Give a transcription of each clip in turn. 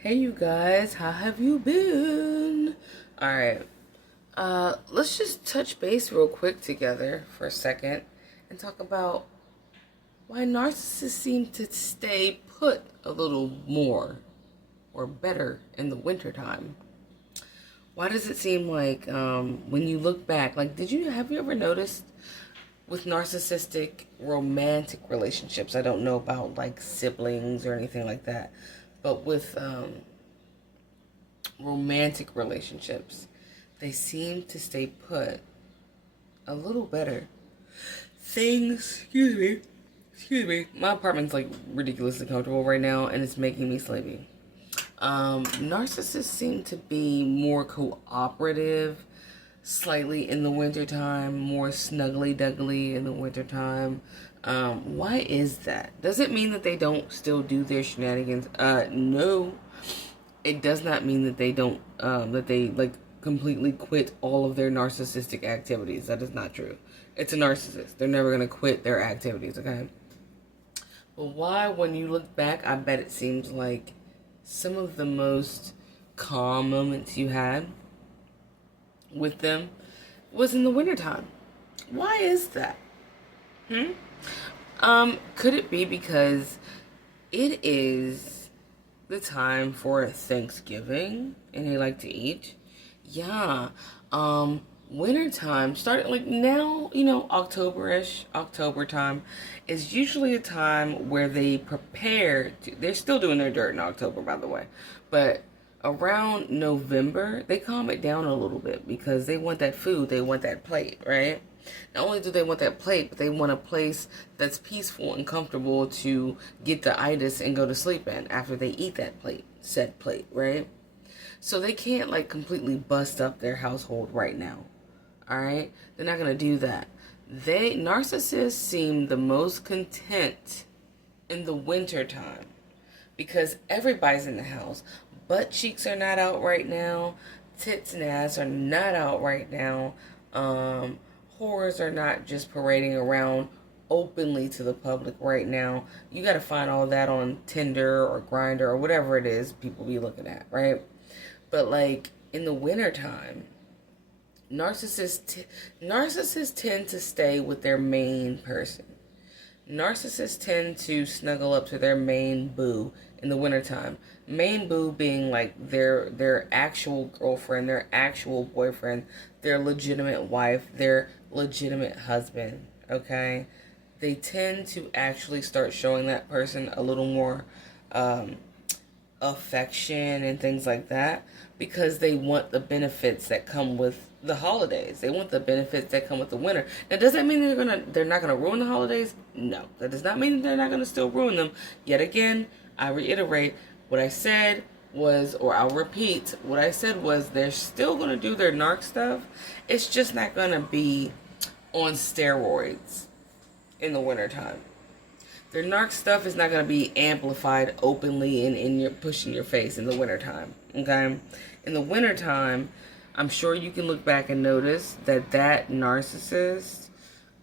Hey you guys, how have you been? Alright, let's just touch base real quick together for a second and talk about why narcissists seem to stay put a little more or better in the wintertime. Why does it seem like when you look back, like have you ever noticed with narcissistic romantic relationships, I don't know about like siblings or anything like that, but with romantic relationships, they seem to stay put a little better. Excuse me, my apartment's like ridiculously comfortable right now and it's making me sleepy. Narcissists seem to be more cooperative slightly in the wintertime, more snuggly duggly in the wintertime. Why is that? Does it mean that they don't still do their shenanigans? No. It does not mean that they don't, that they like completely quit all of their narcissistic activities. That is not true. It's a narcissist. They're never going to quit their activities, okay? But why, when you look back, I bet it seems like some of the most calm moments you had with them was in the wintertime. Why is that? Could it be because it is the time for Thanksgiving and they like to eat? Yeah. Wintertime, starting like now, October-ish, October time is usually a time where they prepare to, they're still doing their dirt in October, by the way, but around November, they calm it down a little bit because they want that food, they want that plate, right? Not only do they want that plate, but they want a place that's peaceful and comfortable to get the itis and go to sleep in after they eat that said plate, right? So they can't like completely bust up their household right now. All right? They're not going to do that. Narcissists seem the most content in the winter time because everybody's in the house. Butt cheeks are not out right now. Tits and ass are not out right now. Whores are not just parading around openly to the public right now. You got to find all that on Tinder or Grindr or whatever it is people be looking at, right? But like in the wintertime, narcissists tend to stay with their main person. Narcissists tend to snuggle up to their main boo in the wintertime. Main boo being like their actual girlfriend, their actual boyfriend, their legitimate wife, their legitimate husband, okay? They tend to actually start showing that person a little more affection and things like that because they want the benefits that come with the holidays. They want the benefits that come with the winter. Now, does that mean they're not gonna ruin the holidays? No, that does not mean that they're not gonna still ruin them. Yet again, I reiterate what I said was, or I'll repeat what I said was, they're still gonna do their narc stuff. It's just not gonna be on steroids in the wintertime. Their narc stuff is not going to be amplified openly and in your pushing your face in the wintertime. Okay? In the wintertime, I'm sure you can look back and notice that narcissist,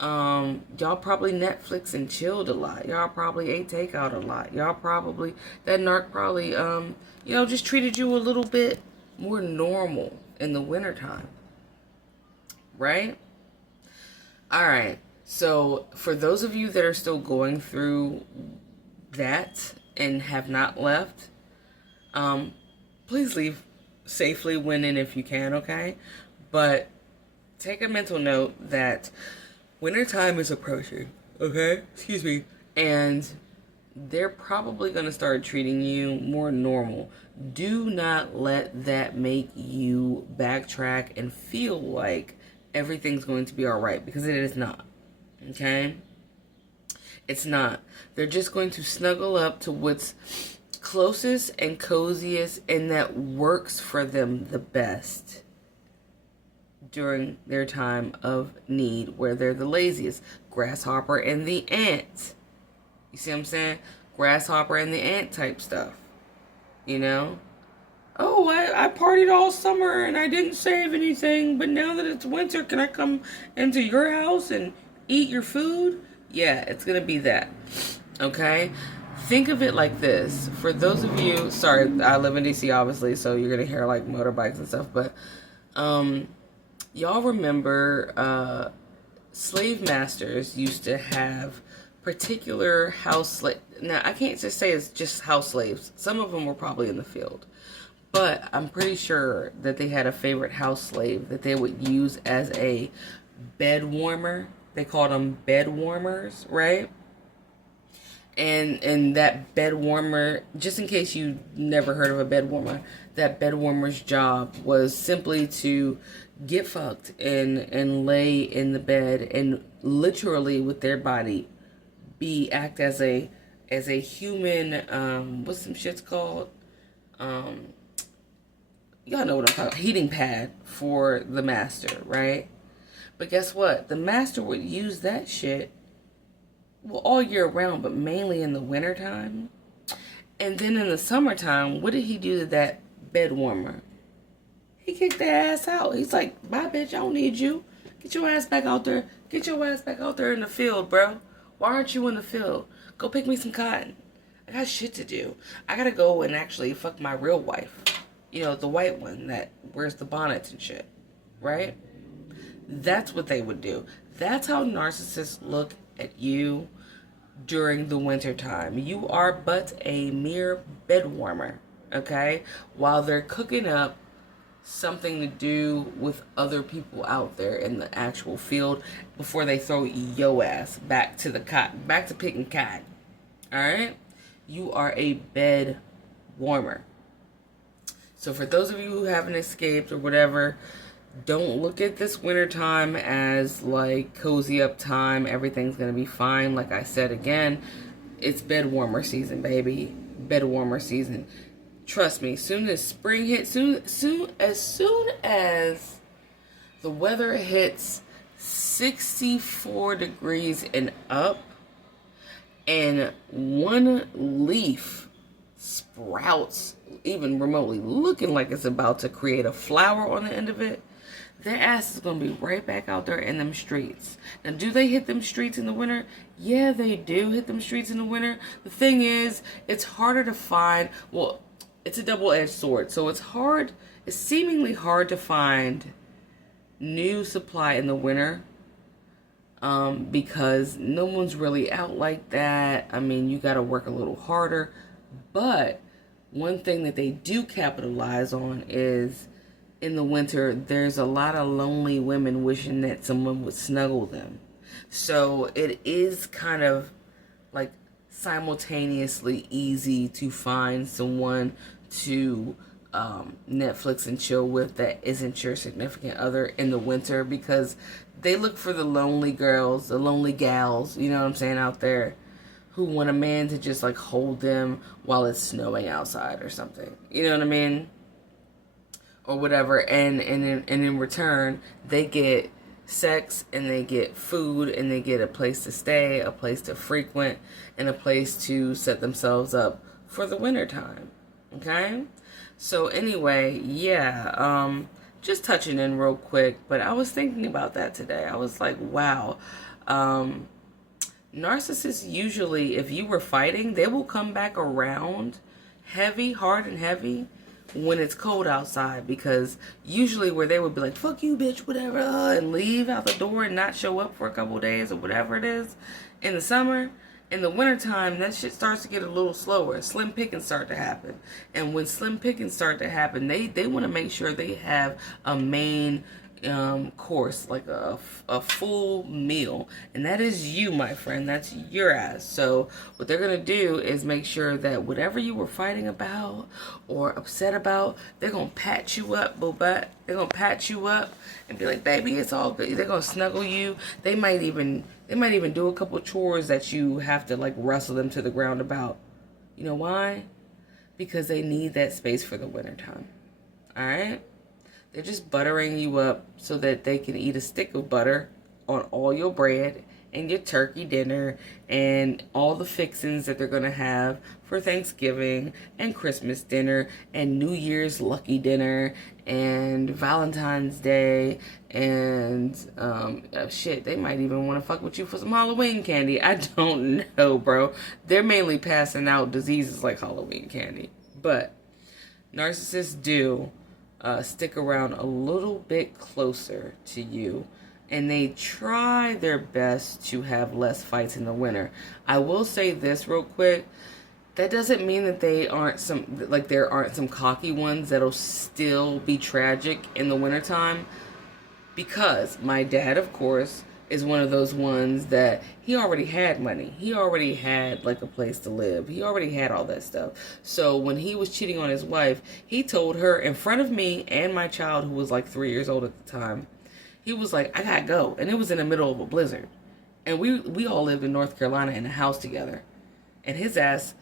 y'all probably Netflix and chilled a lot. Y'all probably ate takeout a lot. That narc probably, just treated you a little bit more normal in the wintertime. Right? Alright. So, for those of you that are still going through that and have not left, please leave safely when and if you can, okay? But take a mental note that wintertime is approaching, okay? Excuse me. And they're probably going to start treating you more normal. Do not let that make you backtrack and feel like everything's going to be all right, because it is not. Okay? It's not. They're just going to snuggle up to what's closest and coziest and that works for them the best during their time of need, where they're the laziest. Grasshopper and the ant. You see what I'm saying? Grasshopper and the ant type stuff. You know? Oh, I partied all summer and I didn't save anything, but now that it's winter, can I come into your house and eat your food? Yeah, it's gonna be that. Okay? think of it like this. For those of you, sorry, I live in DC, obviously, so you're gonna hear like motorbikes and stuff. But y'all remember slave masters used to have particular house slave. Now I can't just say it's just house slaves. Some of them were probably in the field, but I'm pretty sure that they had a favorite house slave that they would use as a bed warmer. They called them bed warmers, right? And that bed warmer, just in case you never heard of a bed warmer, that bed warmer's job was simply to get fucked and lay in the bed and literally with their body act as a human, what's some shit's called? Y'all know what I'm talking about. Heating pad for the master, right? But guess what? The master would use that shit, well, all year round, but mainly in the wintertime. And then in the summertime, what did he do to that bed warmer? He kicked their ass out. He's like, bye, bitch, I don't need you. Get your ass back out there. Get your ass back out there in the field, bro. Why aren't you in the field? Go pick me some cotton. I got shit to do. I gotta go and actually fuck my real wife. You know, the white one that wears the bonnets and shit. Right? That's what they would do. That's how narcissists look at you during the winter time. You are but a mere bed warmer, okay? While they're cooking up something to do with other people out there in the actual field before they throw your ass back to the back to picking cotton. All right? You are a bed warmer. So for those of you who haven't escaped or whatever, don't look at this winter time as like cozy up time. Everything's gonna be fine. Like I said again, it's bed warmer season, baby. Bed warmer season. Trust me. Soon as spring hits, soon as the weather hits 64 degrees and up, and one leaf sprouts even remotely looking like it's about to create a flower on the end of it, their ass is going to be right back out there in them streets. Now, do they hit them streets in the winter? Yeah, they do hit them streets in the winter. The thing is, it's harder to find, well, it's a double-edged sword. So it's seemingly hard to find new supply in the winter because no one's really out like that. I mean, you got to work a little harder. But one thing that they do capitalize on is in the winter, there's a lot of lonely women wishing that someone would snuggle them. So it is kind of like simultaneously easy to find someone to Netflix and chill with that isn't your significant other in the winter, because they look for the lonely girls, the lonely gals, you know what I'm saying, out there, who want a man to just like hold them while it's snowing outside or something. You know what I mean? Or whatever, and in return, they get sex, and they get food, and they get a place to stay, a place to frequent, and a place to set themselves up for the winter time. Okay? So anyway, yeah, just touching in real quick, but I was thinking about that today. I was like, wow, narcissists usually, if you were fighting, they will come back around hard and heavy when it's cold outside, because usually where they would be like, fuck you, bitch, whatever, and leave out the door and not show up for a couple days or whatever it is in the summer, in the wintertime, that shit starts to get a little slower. Slim pickings start to happen. And when slim pickings start to happen, they want to make sure they have a main course, like a full meal, and that is you, my friend. That's your ass. So what they're gonna do is make sure that whatever you were fighting about or upset about, they're gonna patch you up, boo butt. They're gonna patch you up and be like, baby, it's all good. They're gonna snuggle you. They might even do a couple chores that you have to like wrestle them to the ground about. You know why? Because they need that space for the wintertime. All right. They're just buttering you up so that they can eat a stick of butter on all your bread and your turkey dinner and all the fixings that they're going to have for Thanksgiving and Christmas dinner and New Year's lucky dinner and Valentine's Day and shit, they might even want to fuck with you for some Halloween candy. I don't know, bro. They're mainly passing out diseases like Halloween candy. But narcissists do stick around a little bit closer to you, and they try their best to have less fights in the winter. I will say this real quick. That doesn't mean that there aren't some cocky ones that'll still be tragic in the wintertime. Because my dad, of course, is one of those ones that he already had money. He already had like a place to live. He already had all that stuff. So when he was cheating on his wife, he told her in front of me and my child, who was like 3 years old at the time, he was like, I gotta go. And it was in the middle of a blizzard. And we all lived in North Carolina in a house together. And his ass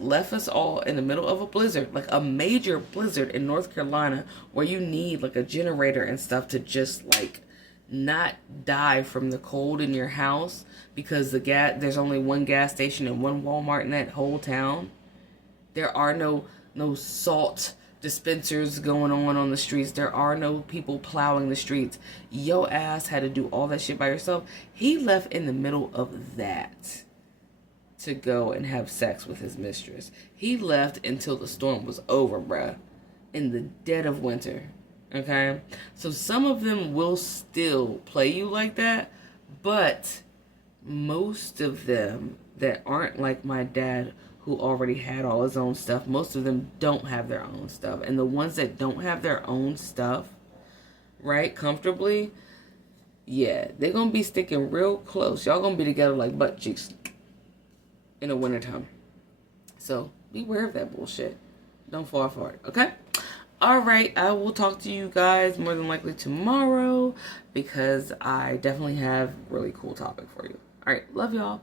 left us all in the middle of a blizzard, like a major blizzard in North Carolina, where you need like a generator and stuff to just like not die from the cold in your house, because there's only one gas station and one Walmart in that whole town. There are no salt dispensers going on the streets. There are no people plowing the streets. Yo ass had to do all that shit by yourself. He left in the middle of that to go and have sex with his mistress. He left until the storm was over, bruh. In the dead of winter. Okay? So some of them will still play you like that, but most of them that aren't like my dad, who already had all his own stuff, most of them don't have their own stuff. And the ones that don't have their own stuff, right, comfortably, yeah, they're going to be sticking real close. Y'all going to be together like butt cheeks in the wintertime. So beware of that bullshit. Don't fall for it, okay? All right, I will talk to you guys more than likely tomorrow, because I definitely have a really cool topic for you. All right, love y'all.